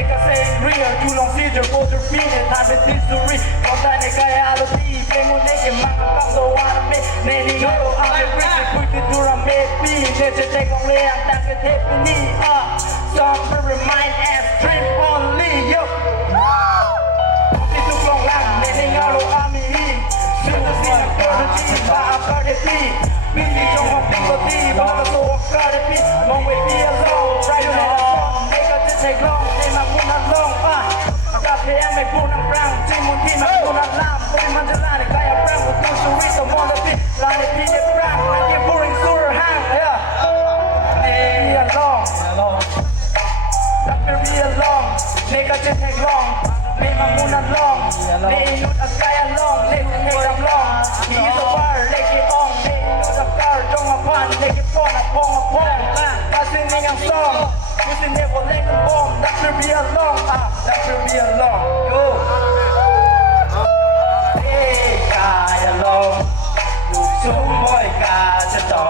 nigga saying real you don't see the go to beในทางเป็น history ก็ได้ในกายอาร์ตีเพลงมันเองมันก็ต้องตัววันนี้ในนี้ก็เอาไปริชคุยกันดูรำเบบี้เธอจะได้ของเลี้ยงแต่ก็เทปนี้song to remind and dream only yo ที่ทุกลงล่างในนี้ก็รู้อามีชื่อที่นักเตะที่ตาก็ได้พี่พี่ที่จงของพี่ก็ดีบ้านก็ตัวก็ได้พี่มองไปที่อารมณ์ใจอยู่ในอารมณ์ในก็จะเทคลองในมามุนนั้นลงกับเพลงไม่พูดน้ำรังที่มุนที่มาพูดน้ำลามคนมันจะล่าในกายรังกับตัวสุริสมองได้พี่ลายในพี่ได้รังในที่พูดริงสู้ห่างเนี่อารมณ์รักเป็นเรียลลองในก็จะเทคลองในมามุนนั้นลองในนุดอากายลองในให้จำลองมีสวรรค์เล็กที่อ่องในนุดอากาศจงมาพันเล็กที่ป้อนพองพองกาซึ่งในยังซองกูสิเนี่ยคนเล่นบอมรักเป็นเรียลลองรักเป็นเรียลลองโย่เฮ้กายลองลูกชุ่มบ่อยกาจะต่อ